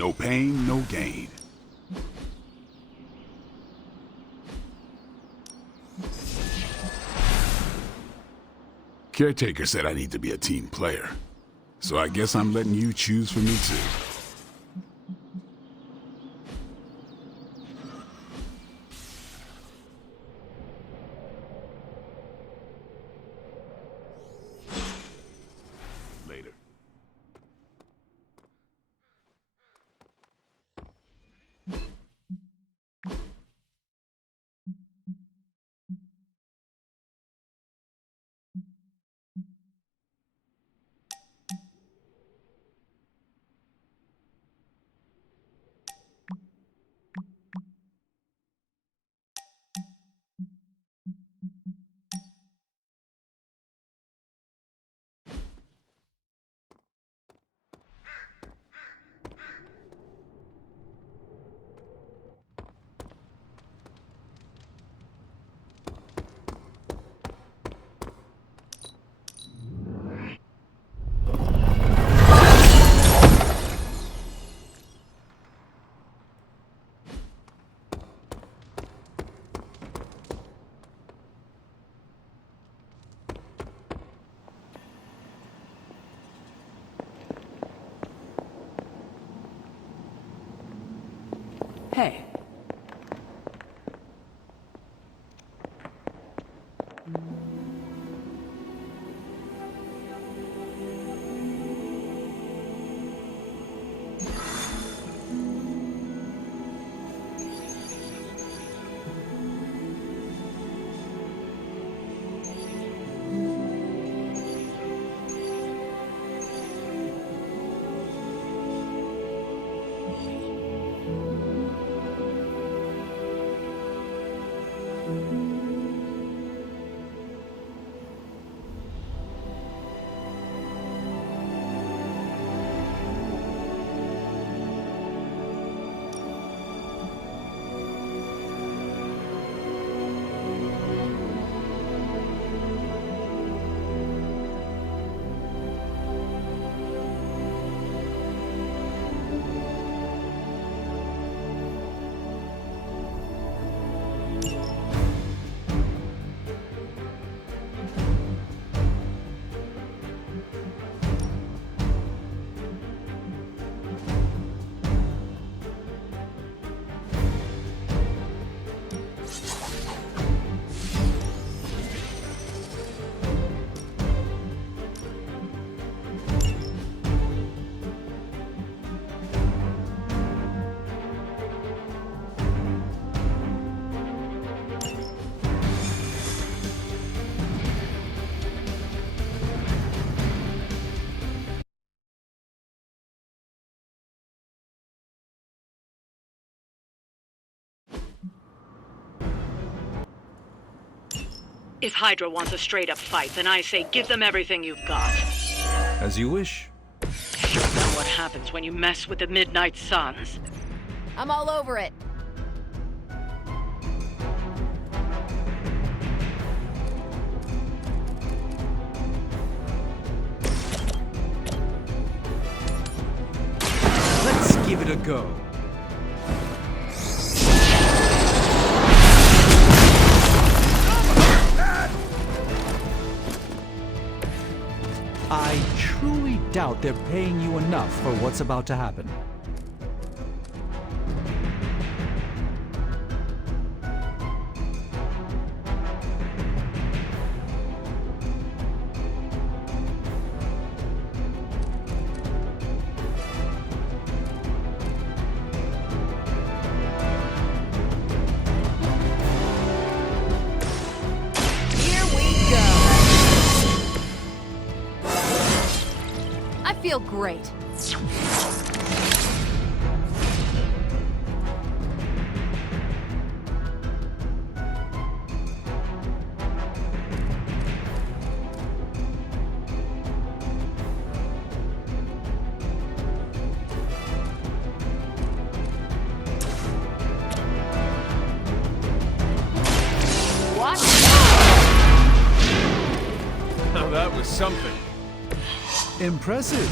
No pain, no gain. Caretaker said I need to be a team player. So I guess I'm letting you choose for me too. Later. Hey. If Hydra wants a straight-up fight, then I say give them everything you've got. As you wish. You know what happens when you mess with the Midnight Suns. I'm all over it. Let's give it a go. I truly doubt they're paying you enough for what's about to happen. Feel great. What? Now that was something. Impressive.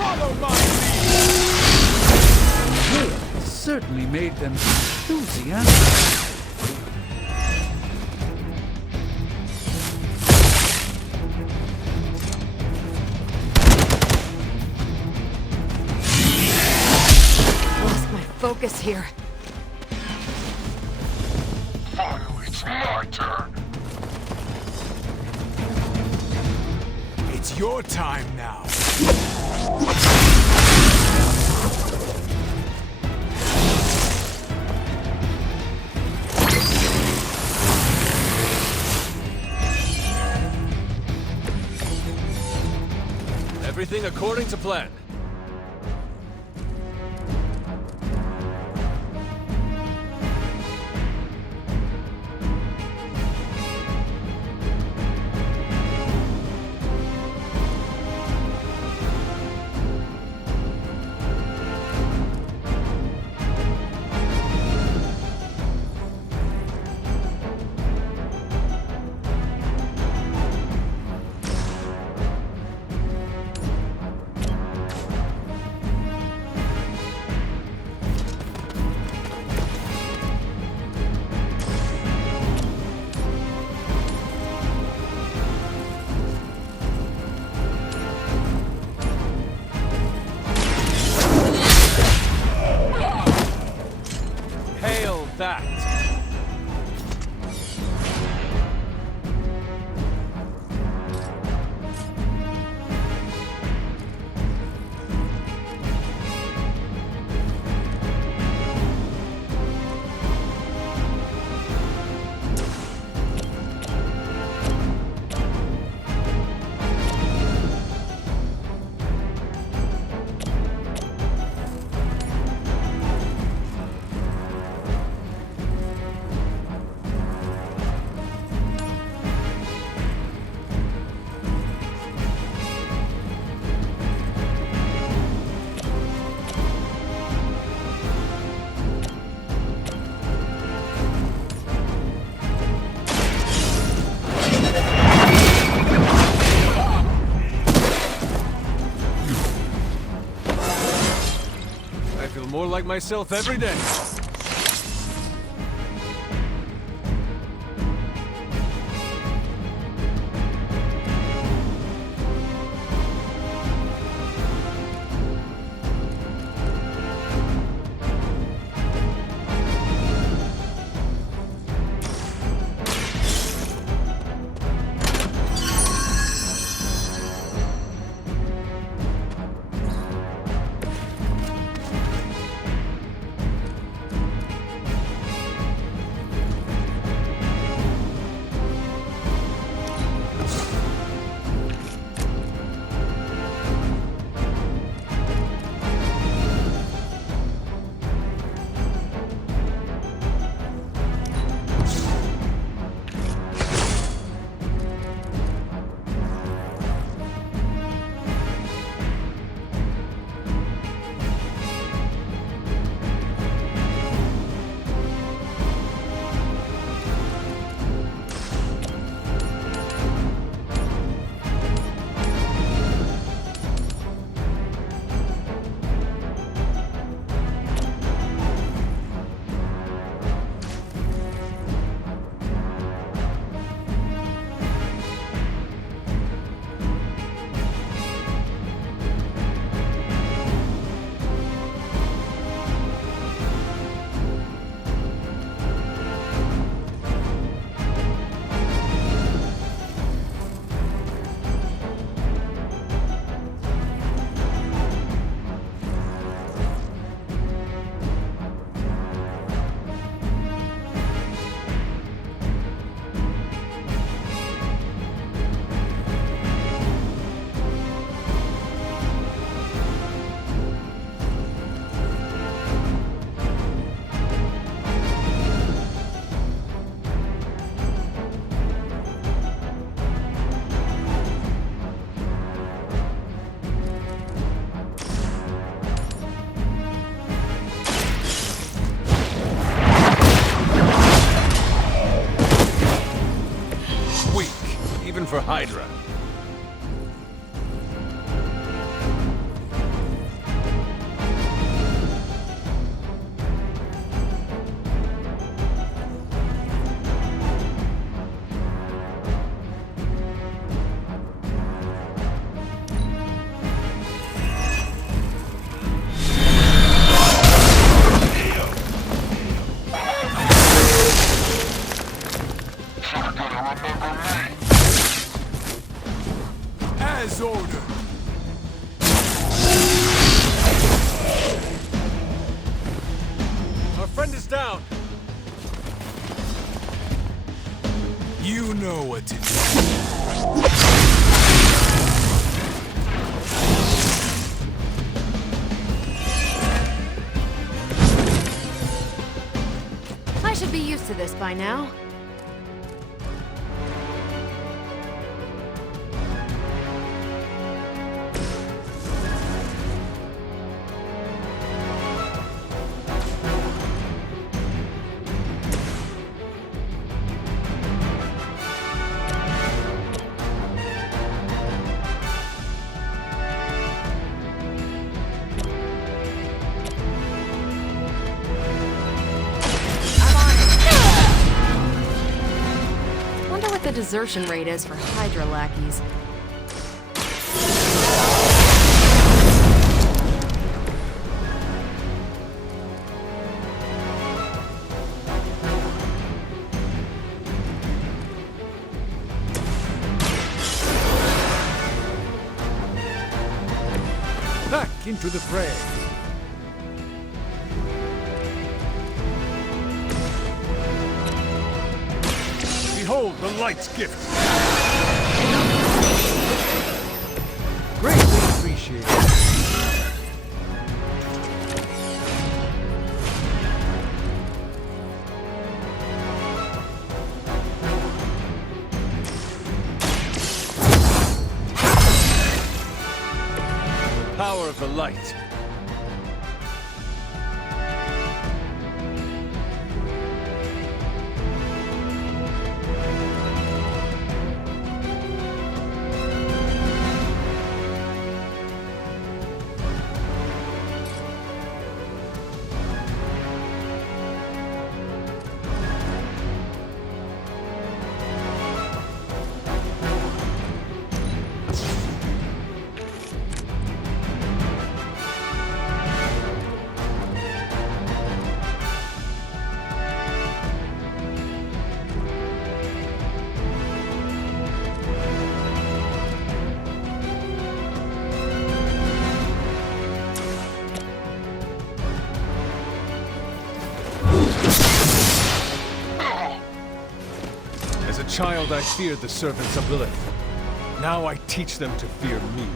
Follow my lead! It certainly made them enthusiastic. Lost my focus here. Finally, it's my turn. It's your time now. Everything according to plan. Hail that! I feel more like myself every day. Even for Hydra. used to this by now. The desertion rate is for Hydra lackeys. Back into the fray. Behold the light's gift! Greatly appreciated. Power of the light. As a child, I feared the servants of Lilith. Now I teach them to fear me.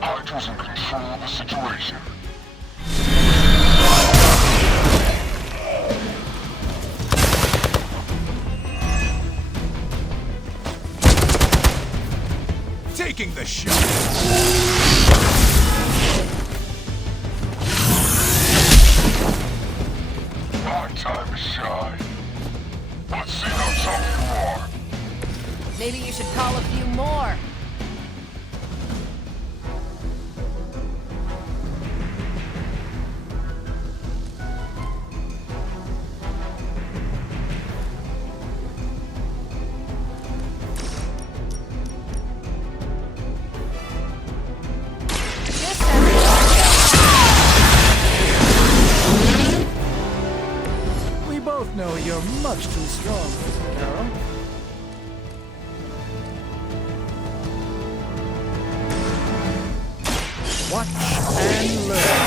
Hydra's in control of the situation. Taking the shot. My time is shy. Let's see how tough you are. Maybe you should call a few more. We both know you're much too strong for this, Carol. Watch and learn.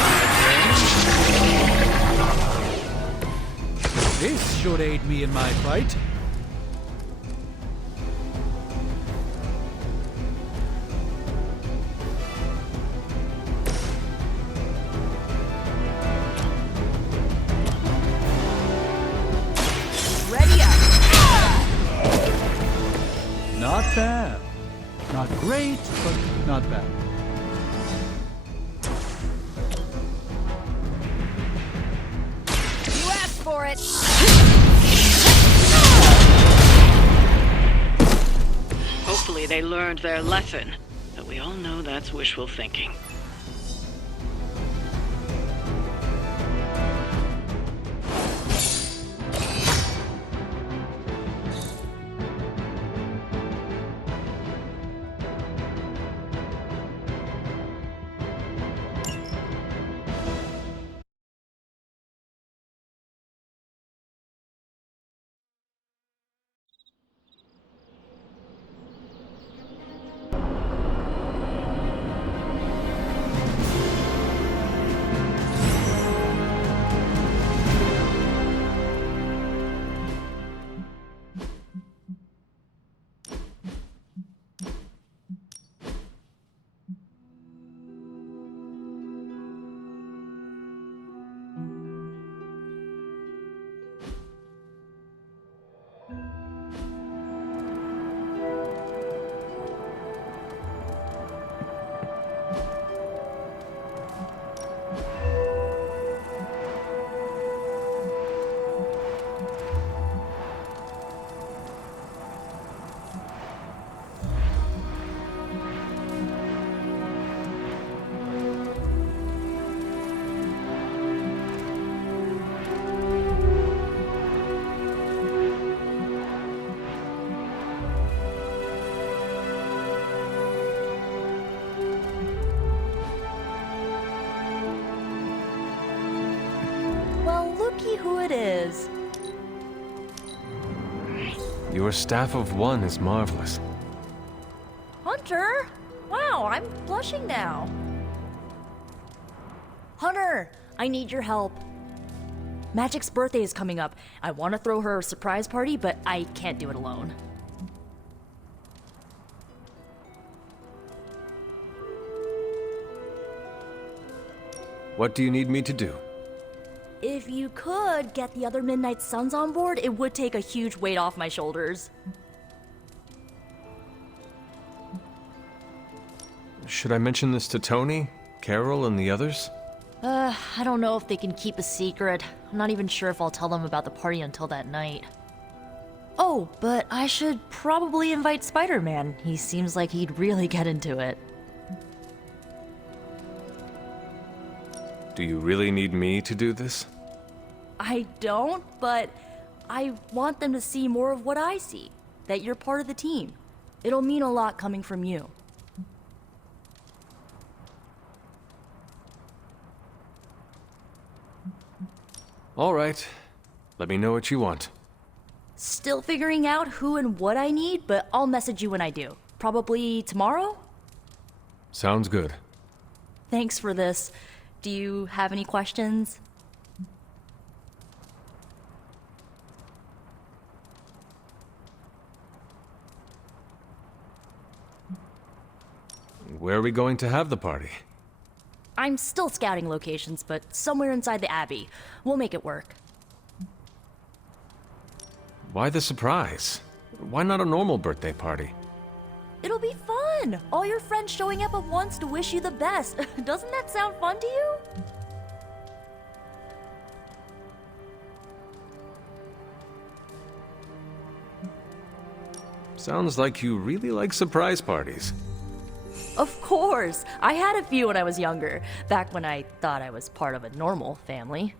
This should aid me in my fight. Ready up. Not bad. Not great, but not bad. You asked for it. Hopefully say they learned their lesson, but we all know that's wishful thinking. Who it is. Your staff of one is marvelous. Hunter! Wow, I'm blushing now. Hunter, I need your help. Magic's birthday is coming up. I want to throw her a surprise party, but I can't do it alone. What do you need me to do? If you could get the other Midnight Suns on board, it would take a huge weight off my shoulders. Should I mention this to Tony, Carol, and the others? I don't know if they can keep a secret. I'm not even sure if I'll tell them about the party until that night. Oh, but I should probably invite Spider-Man. He seems like he'd really get into it. Do you really need me to do this? I don't, but I want them to see more of what I see. That you're part of the team. It'll mean a lot coming from you. All right. Let me know what you want. Still figuring out who and what I need, but I'll message you when I do. Probably tomorrow? Sounds good. Thanks for this. Do you have any questions? Where are we going to have the party? I'm still scouting locations, but somewhere inside the Abbey. We'll make it work. Why the surprise? Why not a normal birthday party? It'll be fun! All your friends showing up at once to wish you the best. Doesn't that sound fun to you? Sounds like you really like surprise parties. Of course! I had a few when I was younger, back when I thought I was part of a normal family.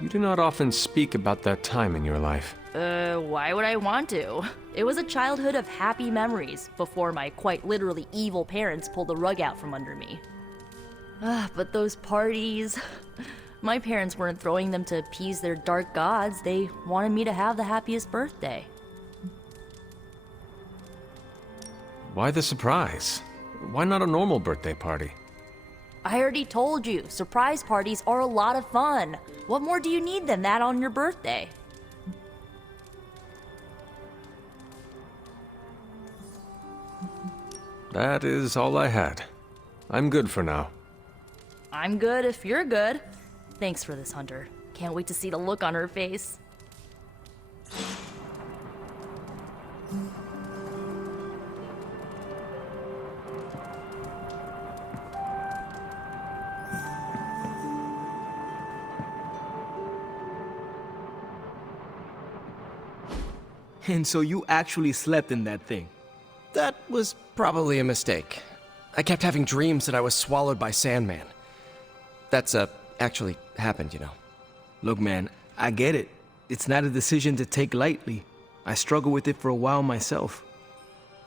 You do not often speak about that time in your life. Why would I want to? It was a childhood of happy memories, before my quite literally evil parents pulled the rug out from under me. But those parties... My parents weren't throwing them to appease their dark gods, they wanted me to have the happiest birthday. Why the surprise? Why not a normal birthday party? I already told you, surprise parties are a lot of fun. What more do you need than that on your birthday? That is all I had. I'm good for now. I'm good if you're good. Thanks for this, Hunter. Can't wait to see the look on her face. And so you actually slept in that thing. That was probably a mistake. I kept having dreams that I was swallowed by Sandman. That's, actually happened, you know. Look, man, I get it. It's not a decision to take lightly. I struggled with it for a while myself.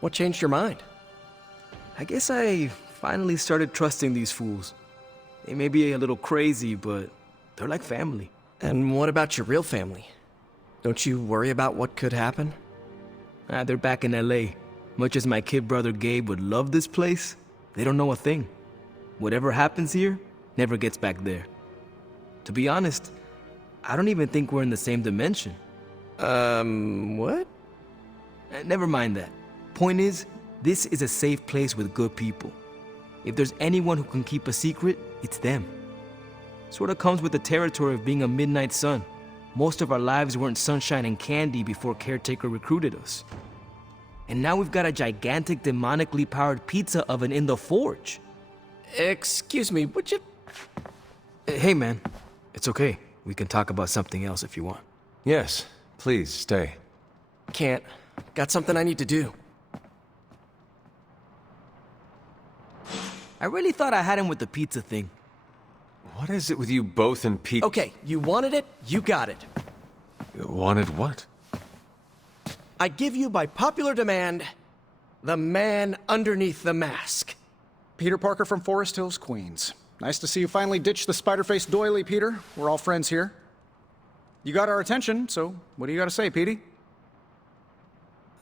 What changed your mind? I guess I finally started trusting these fools. They may be a little crazy, but they're like family. And what about your real family? Don't you worry about what could happen? They're back in LA. Much as my kid brother Gabe would love this place, they don't know a thing. Whatever happens here never gets back there. To be honest, I don't even think we're in the same dimension. What? Never mind that. Point is, this is a safe place with good people. If there's anyone who can keep a secret, it's them. Sorta comes with the territory of being a Midnight Sun. Most of our lives weren't sunshine and candy before Caretaker recruited us. And now we've got a gigantic demonically powered pizza oven in the forge. Excuse me, would you... Hey man, it's okay. We can talk about something else if you want. Yes, please stay. Can't. Got something I need to do. I really thought I had him with the pizza thing. What is it with you both and Pete? Okay, you wanted it, you got it. Wanted what? I give you by popular demand, the man underneath the mask. Peter Parker from Forest Hills, Queens. Nice to see you finally ditched the spider-faced doily, Peter. We're all friends here. You got our attention, so what do you got to say, Petey?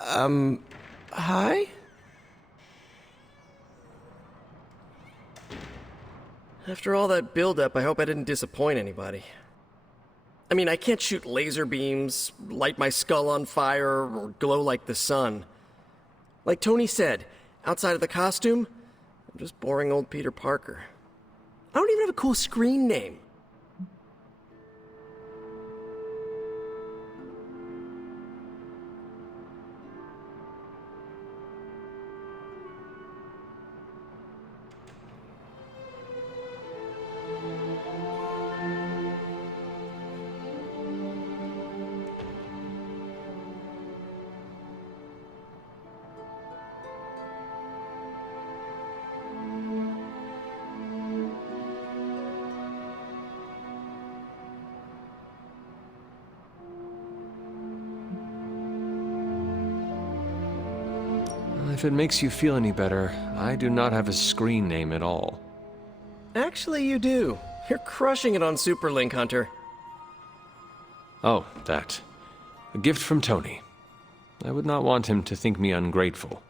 Hi? After all that build-up, I hope I didn't disappoint anybody. I mean, I can't shoot laser beams, light my skull on fire, or glow like the sun. Like Tony said, outside of the costume, I'm just boring old Peter Parker. I don't even have a cool screen name. If it makes you feel any better, I do not have a screen name at all. Actually, you do. You're crushing it on Superlink, Hunter. Oh, that. A gift from Tony. I would not want him to think me ungrateful.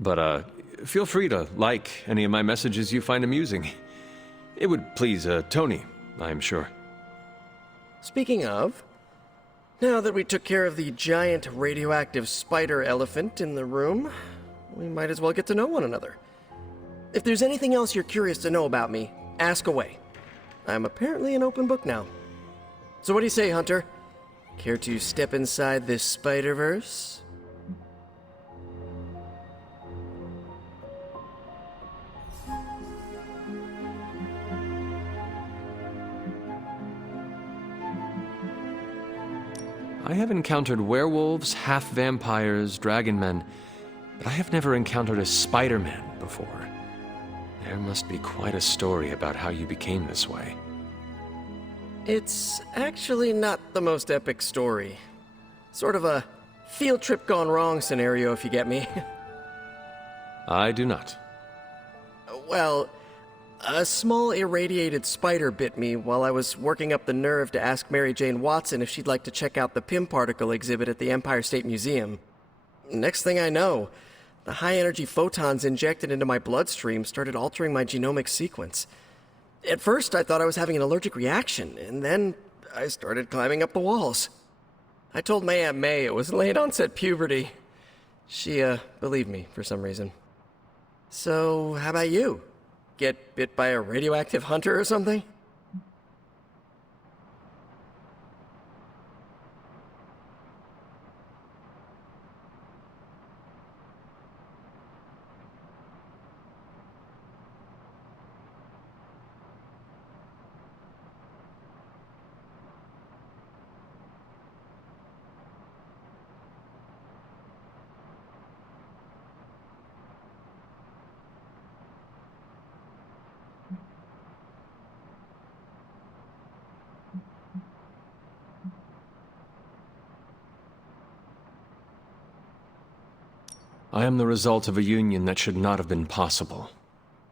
But, feel free to like any of my messages you find amusing. It would please, Tony, I am sure. Speaking of, now that we took care of the giant radioactive spider elephant in the room, we might as well get to know one another. If there's anything else you're curious to know about me, ask away. I'm apparently an open book now. So what do you say, Hunter? Care to step inside this Spider-Verse? I have encountered werewolves, half-vampires, dragon-men, but I have never encountered a Spider-Man before. There must be quite a story about how you became this way. It's actually not the most epic story. Sort of a field trip gone wrong scenario, if you get me. I do not. Well, a small irradiated spider bit me while I was working up the nerve to ask Mary Jane Watson if she'd like to check out the Pym particle exhibit at the Empire State Museum. Next thing I know, the high-energy photons injected into my bloodstream started altering my genomic sequence. At first, I thought I was having an allergic reaction, and then I started climbing up the walls. I told my Aunt May it was late-onset puberty. She, believed me for some reason. So, how about you? Get bit by a radioactive hunter or something? I am the result of a union that should not have been possible,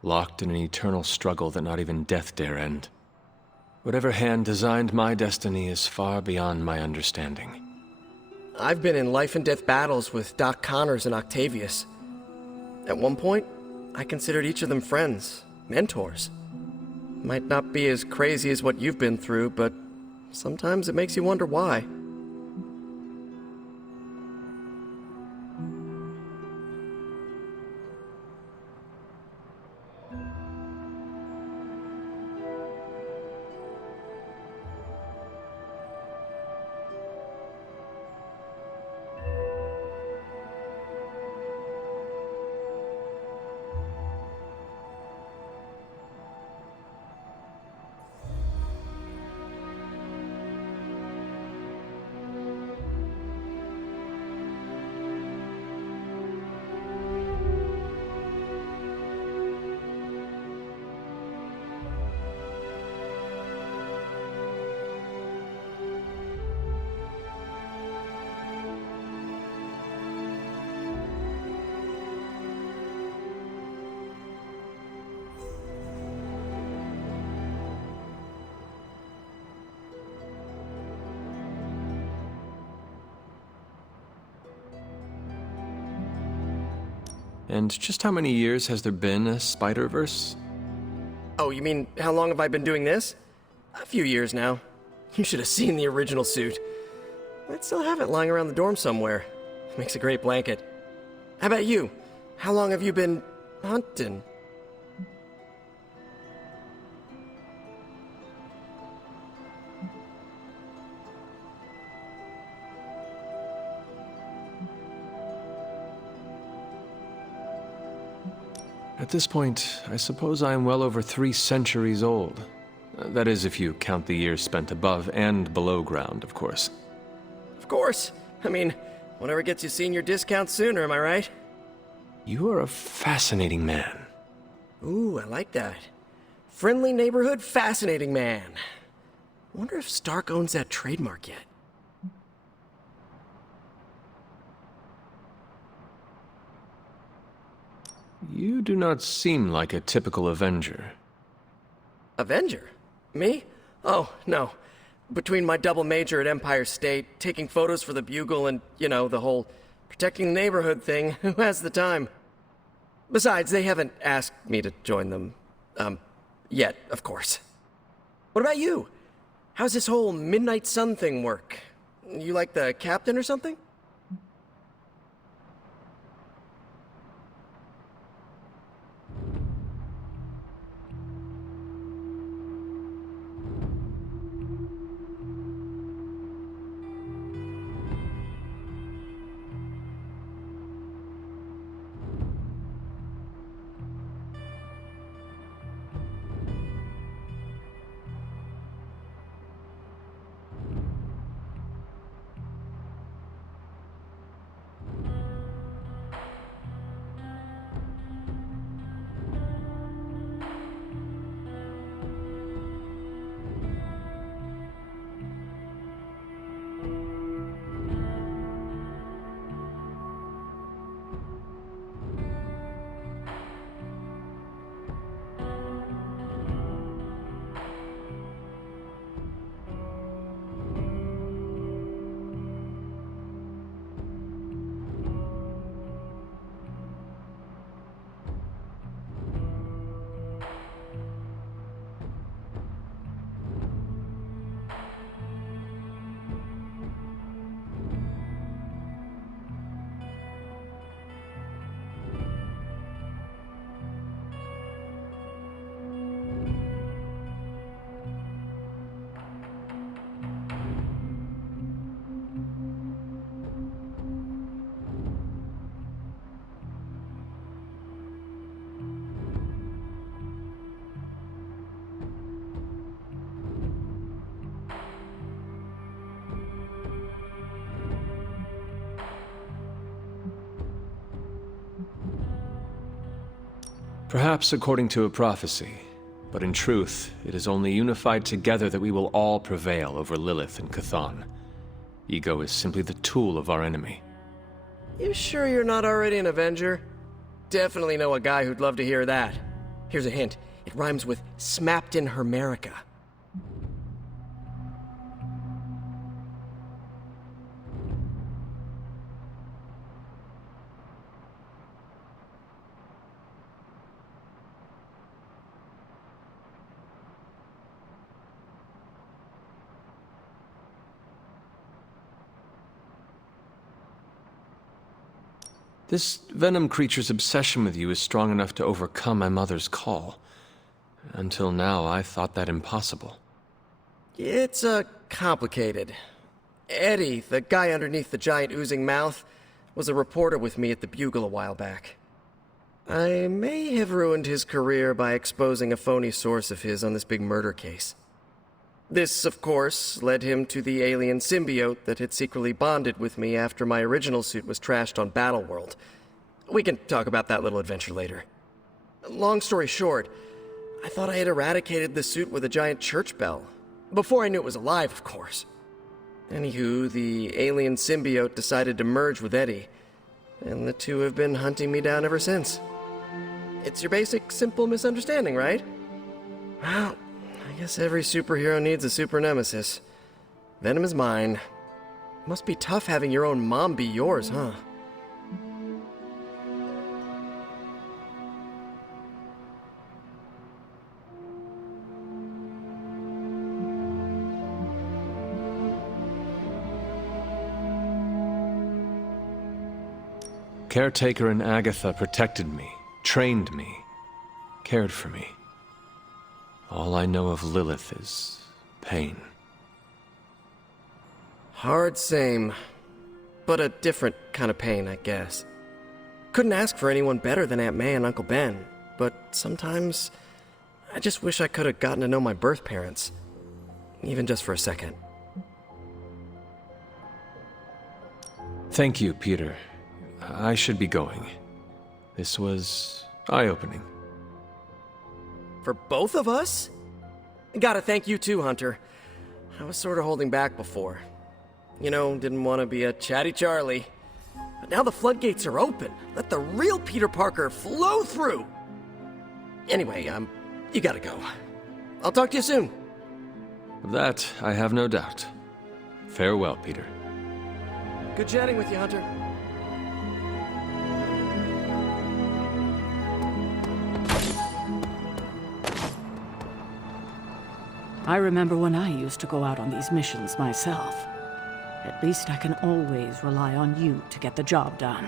locked in an eternal struggle that not even death dare end. Whatever hand designed my destiny is far beyond my understanding. I've been in life and death battles with Doc Connors and Octavius. At one point, I considered each of them friends, mentors. Might not be as crazy as what you've been through, but sometimes it makes you wonder why. And just how many years has there been a Spider-Verse? Oh, you mean how long have I been doing this? A few years now. You should have seen the original suit. I'd still have it lying around the dorm somewhere. Makes a great blanket. How about you? How long have you been hunting? At this point, I suppose I am well over 3 centuries old. That is, if you count the years spent above and below ground, of course. Of course. I mean, whatever gets you senior discount sooner, am I right? You are a fascinating man. Ooh, I like that. Friendly neighborhood, fascinating man. Wonder if Stark owns that trademark yet. You do not seem like a typical Avenger. Avenger? Me? Oh, no. Between my double major at Empire State, taking photos for the Bugle, and, you know, the whole protecting the neighborhood thing, who has the time? Besides, they haven't asked me to join them. Yet, of course. What about you? How's this whole Midnight Sun thing work? You like the captain or something? Perhaps according to a prophecy, but in truth, it is only unified together that we will all prevail over Lilith and Chthon. Ego is simply the tool of our enemy. You sure you're not already an Avenger? Definitely know a guy who'd love to hear that. Here's a hint. It rhymes with smapped in Hermerica. This Venom creature's obsession with you is strong enough to overcome my mother's call. Until now, I thought that impossible. It's, complicated. Eddie, the guy underneath the giant oozing mouth, was a reporter with me at the Bugle a while back. I may have ruined his career by exposing a phony source of his on this big murder case. This, of course, led him to the alien symbiote that had secretly bonded with me after my original suit was trashed on Battleworld. We can talk about that little adventure later. Long story short, I thought I had eradicated the suit with a giant church bell. Before I knew it was alive, of course. Anywho, the alien symbiote decided to merge with Eddie, and the two have been hunting me down ever since. It's your basic, simple misunderstanding, right? Well, I guess every superhero needs a super nemesis. Venom is mine. Must be tough having your own mom be yours, huh? Caretaker and Agatha protected me, trained me, cared for me. All I know of Lilith is pain. Hard same. But a different kind of pain, I guess. Couldn't ask for anyone better than Aunt May and Uncle Ben, but sometimes I just wish I could have gotten to know my birth parents. Even just for a second. Thank you, Peter. I should be going. This was eye-opening. For both of us? Gotta thank you too, Hunter. I was sort of holding back before. You know, didn't want to be a chatty Charlie. But now the floodgates are open. Let the real Peter Parker flow through! Anyway, you gotta go. I'll talk to you soon. Of that, I have no doubt. Farewell, Peter. Good chatting with you, Hunter. I remember when I used to go out on these missions myself. At least I can always rely on you to get the job done.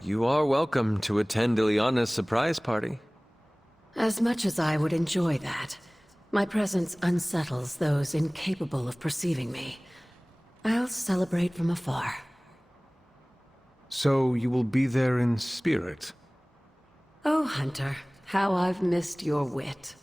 You are welcome to attend Ileana's surprise party. As much as I would enjoy that, my presence unsettles those incapable of perceiving me. I'll celebrate from afar. So you will be there in spirit? Oh, Hunter, how I've missed your wit.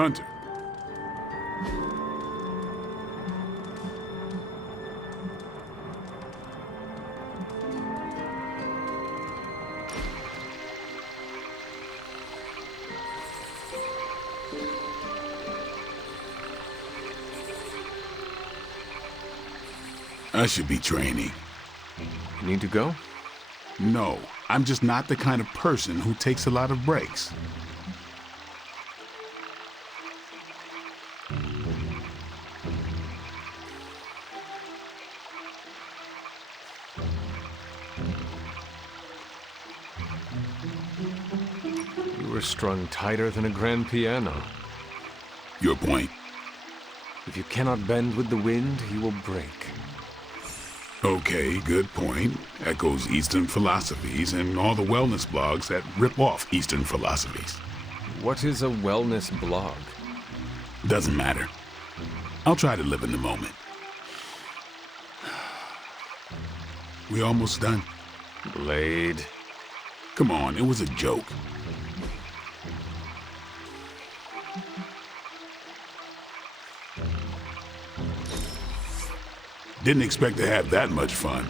Hunter. I should be training. You need to go? No, I'm just not the kind of person who takes a lot of breaks. You were strung tighter than a grand piano. Your point? If you cannot bend with the wind, you will break. Okay, good point. Echoes Eastern philosophies and all the wellness blogs that rip off Eastern philosophies. What is a wellness blog? Doesn't matter. I'll try to live in the moment. We almost done? Blade. Come on, it was a joke. Didn't expect to have that much fun.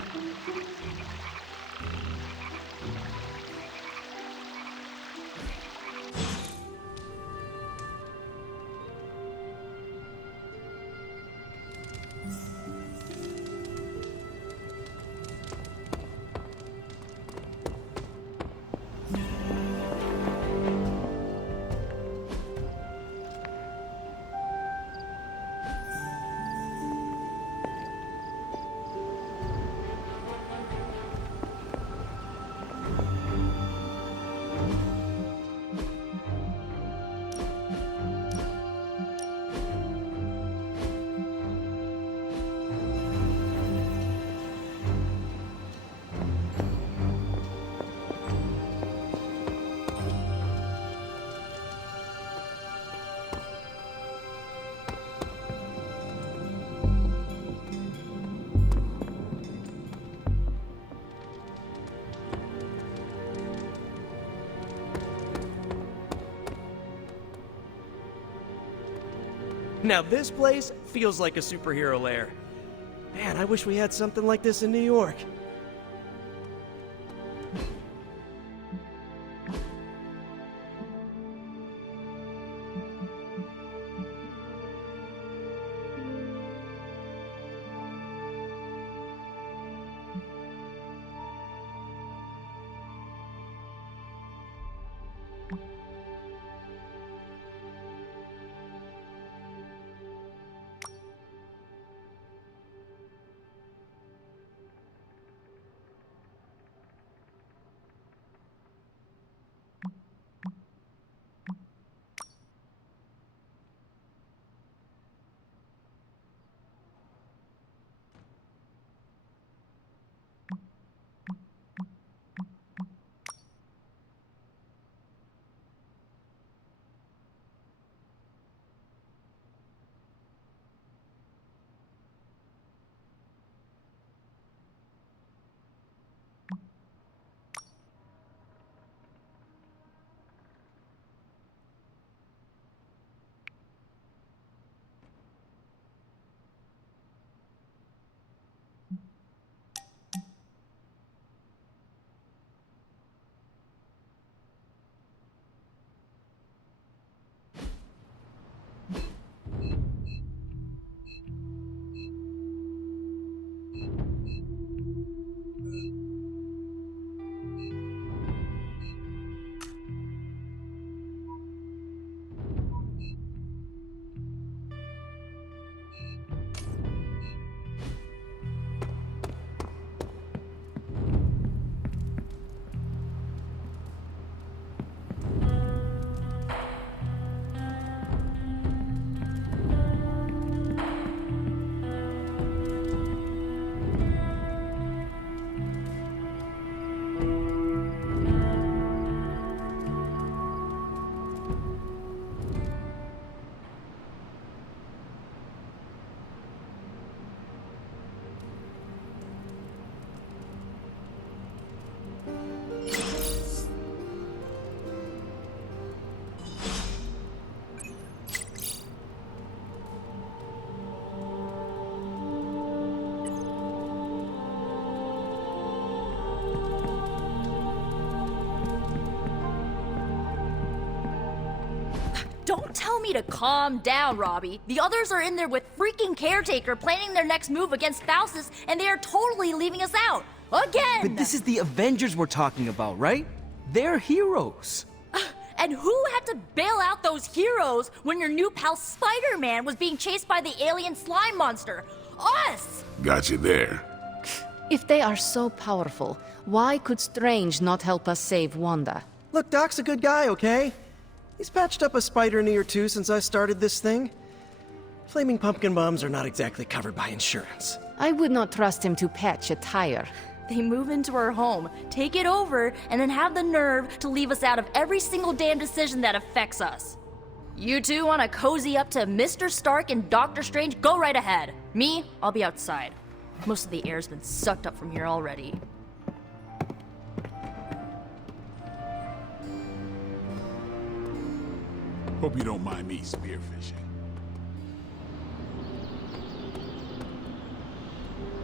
Now this place feels like a superhero lair. Man, I wish we had something like this in New York. Don't tell me to calm down, Robbie. The others are in there with freaking Caretaker planning their next move against Faustus, and they are totally leaving us out. Again! But this is the Avengers we're talking about, right? They're heroes. And who had to bail out those heroes when your new pal Spider-Man was being chased by the alien slime monster? Us! Got you there. If they are so powerful, why could Strange not help us save Wanda? Look, Doc's a good guy, okay? He's patched up a spider knee or two since I started this thing. Flaming pumpkin bombs are not exactly covered by insurance. I would not trust him to patch a tire. They move into our home, take it over, and then have the nerve to leave us out of every single damn decision that affects us. You two want to cozy up to Mr. Stark and Doctor Strange? Go right ahead. Me, I'll be outside. Most of the air's been sucked up from here already. Hope you don't mind me spearfishing.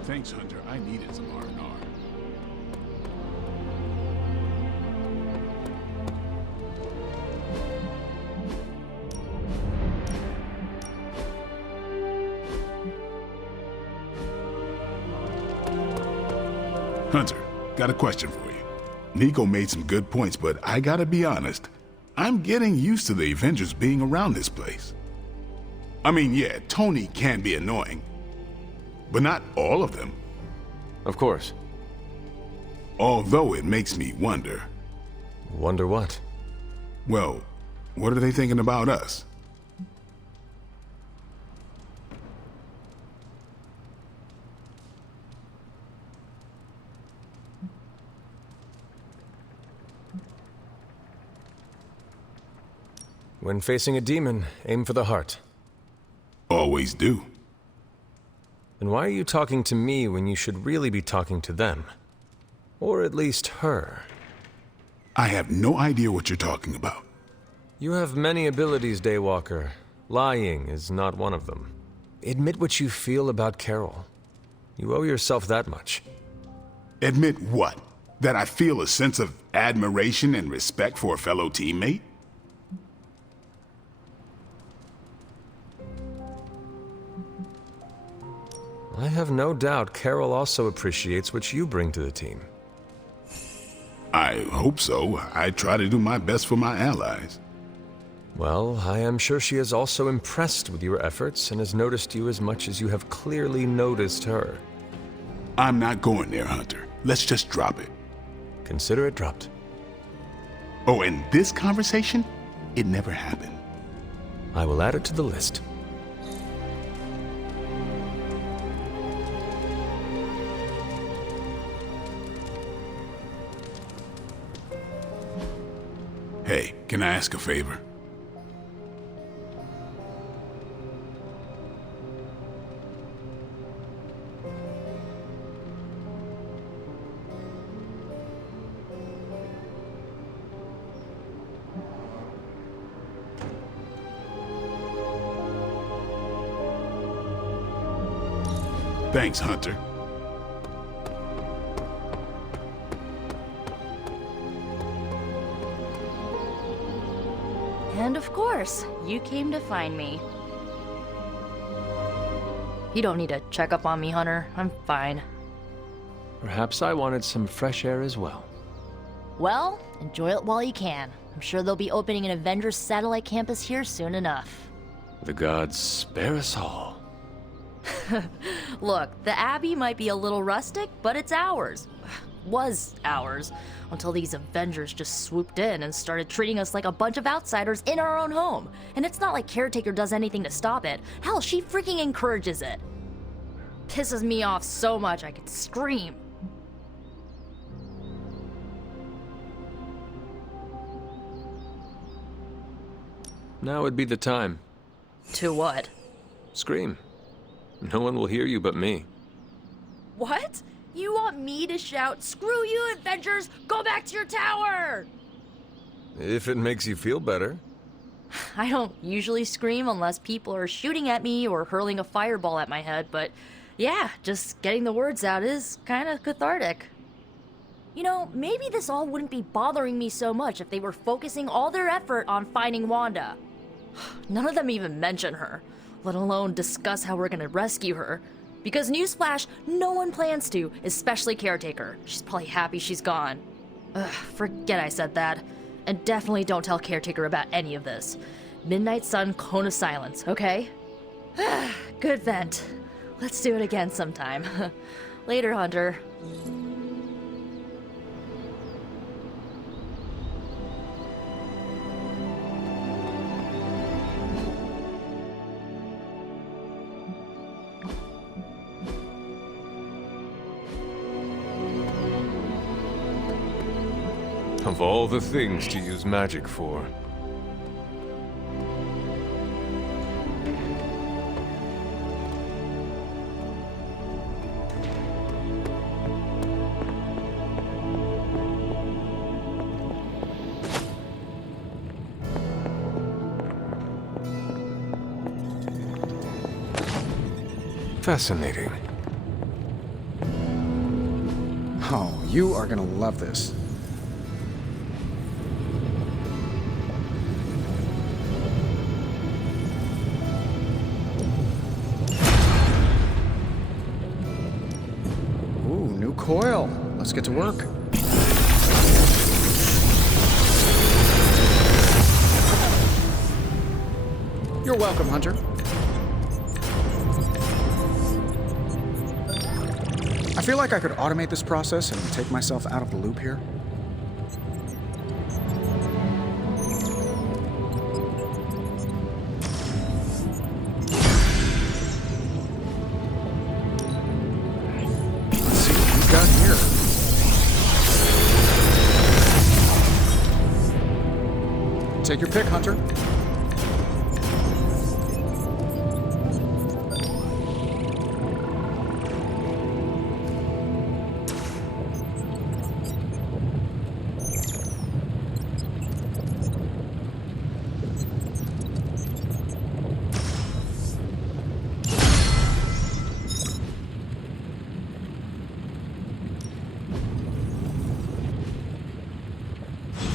Thanks, Hunter. I needed some R&R. Hunter, got a question for you. Nico made some good points, but I gotta be honest. I'm getting used to the Avengers being around this place. I mean, yeah, Tony can be annoying, but not all of them. Of course. Although it makes me wonder. Wonder what? Well, what are they thinking about us? When facing a demon, aim for the heart. Always do. Then why are you talking to me when you should really be talking to them? Or at least her? I have no idea what you're talking about. You have many abilities, Daywalker. Lying is not one of them. Admit what you feel about Carol. You owe yourself that much. Admit what? That I feel a sense of admiration and respect for a fellow teammate? I have no doubt Carol also appreciates what you bring to the team. I hope so. I try to do my best for my allies. Well, I am sure she is also impressed with your efforts and has noticed you as much as you have clearly noticed her. I'm not going there, Hunter. Let's just drop it. Consider it dropped. Oh, and this conversation? It never happened. I will add it to the list. Hey, can I ask a favor? Thanks, Hunter. And of course, you came to find me. You don't need to check up on me, Hunter. I'm fine. Perhaps I wanted some fresh air as well. Well, enjoy it while you can. I'm sure they'll be opening an Avengers satellite campus here soon enough. The gods spare us all. Look, the Abbey might be a little rustic, but it's ours. Was ours. Until these Avengers just swooped in and started treating us like a bunch of outsiders in our own home. And it's not like Caretaker does anything to stop it. Hell, she freaking encourages it. Pisses me off so much I could scream. Now would be the time. To what? Scream. No one will hear you but me. What? You want me to shout, "Screw you, Avengers! Go back to your tower!" If it makes you feel better. I don't usually scream unless people are shooting at me or hurling a fireball at my head, but yeah, just getting the words out is kind of cathartic. You know, maybe this all wouldn't be bothering me so much if they were focusing all their effort on finding Wanda. None of them even mention her, let alone discuss how we're gonna rescue her. Because newsflash, no one plans to, especially Caretaker. She's probably happy she's gone. Ugh, forget I said that. And definitely don't tell Caretaker about any of this. Midnight Sun, Cone of Silence, okay? Good vent. Let's do it again sometime. Later, Hunter. Of all the things to use magic for. Fascinating. Oh, you are gonna love this. Ooh, new coil. Let's get to work. You're welcome, Hunter. I feel like I could automate this process and take myself out of the loop here. Let's see what we've got here. Take your pick, Hunter.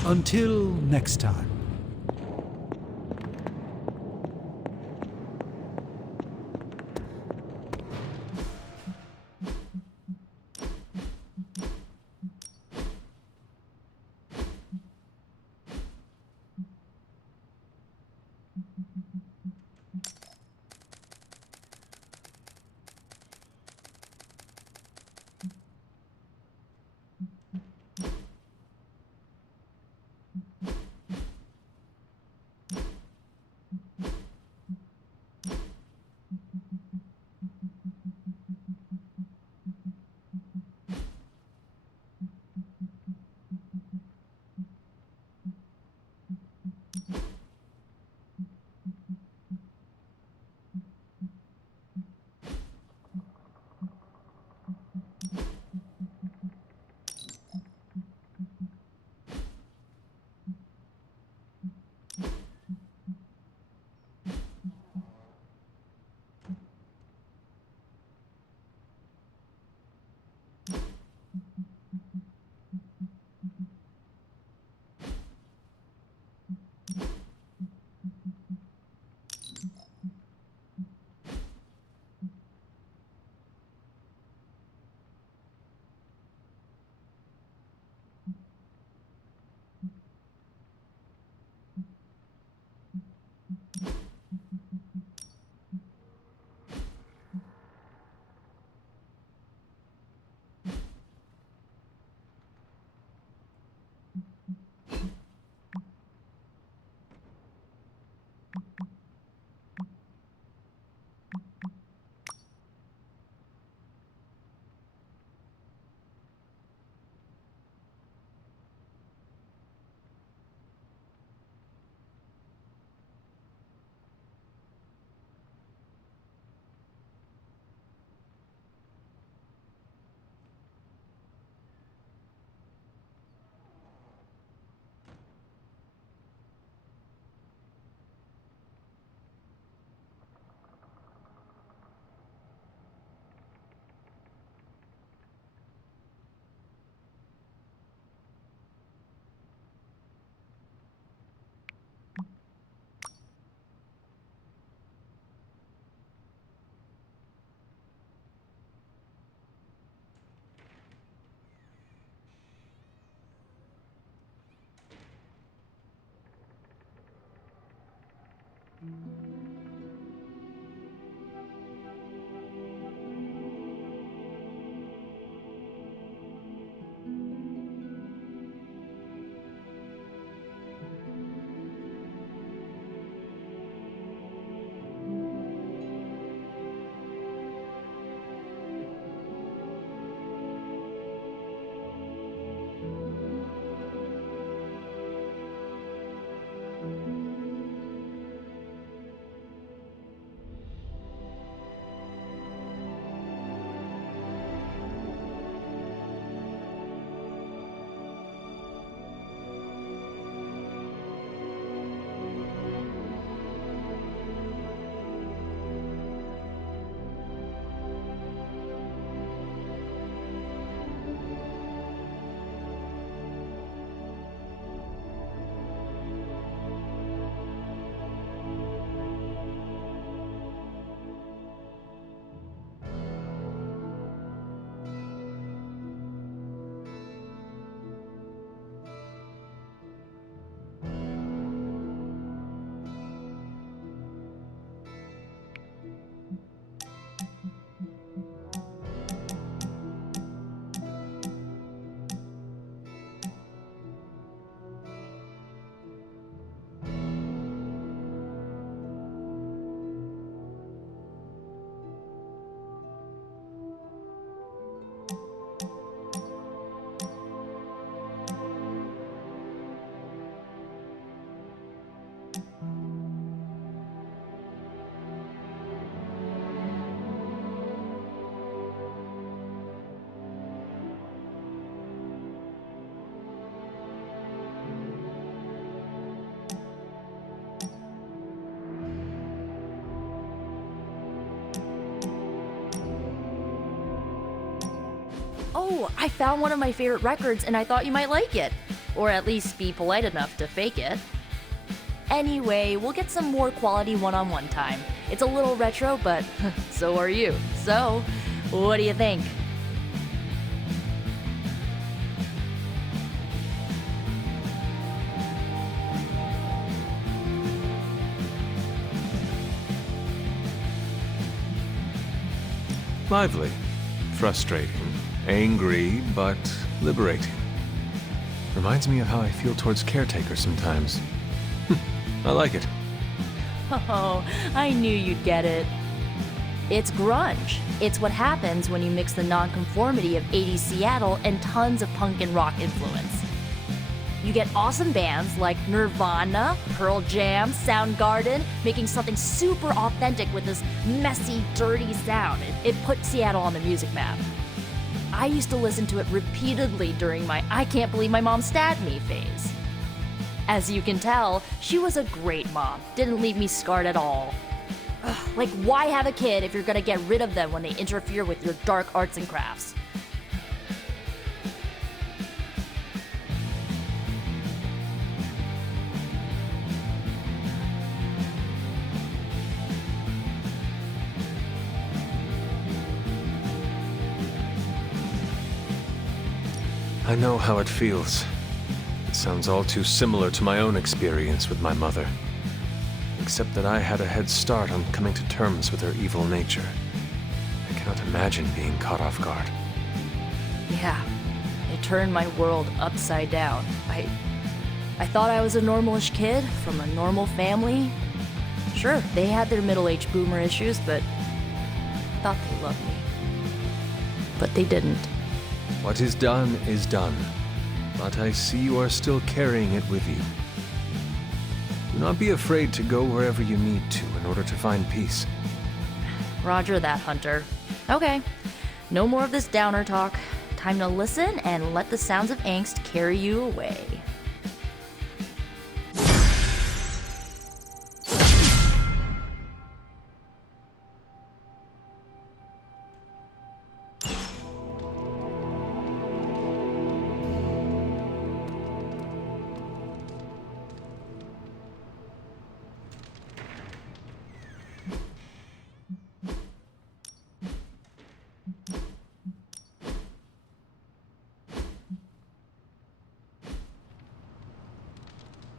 Until next time. Oh, I found one of my favorite records and I thought you might like it. Or at least be polite enough to fake it. Anyway, we'll get some more quality one-on-one time. It's a little retro, but so are you. So, what do you think? Lively, frustrating, angry, but liberating. Reminds me of how I feel towards caretakers sometimes. I like it. Oh, I knew you'd get it. It's grunge. It's what happens when you mix the nonconformity of 80s Seattle and tons of punk and rock influence. You get awesome bands like Nirvana, Pearl Jam, Soundgarden, making something super authentic with this messy, dirty sound. It put Seattle on the music map. I used to listen to it repeatedly during my I can't believe my mom stabbed me phase. As you can tell, she was a great mom. Didn't leave me scarred at all. Ugh, like, why have a kid if you're gonna get rid of them when they interfere with your dark arts and crafts? I know how it feels. It sounds all too similar to my own experience with my mother. Except that I had a head start on coming to terms with her evil nature. I cannot imagine being caught off guard. Yeah, it turned my world upside down. I thought I was a normalish kid from a normal family. Sure, they had their middle-aged boomer issues, but I thought they loved me. But they didn't. What is done is done. But I see you are still carrying it with you. Do not be afraid to go wherever you need to in order to find peace. Roger that, Hunter. Okay, no more of this downer talk. Time to listen and let the sounds of angst carry you away.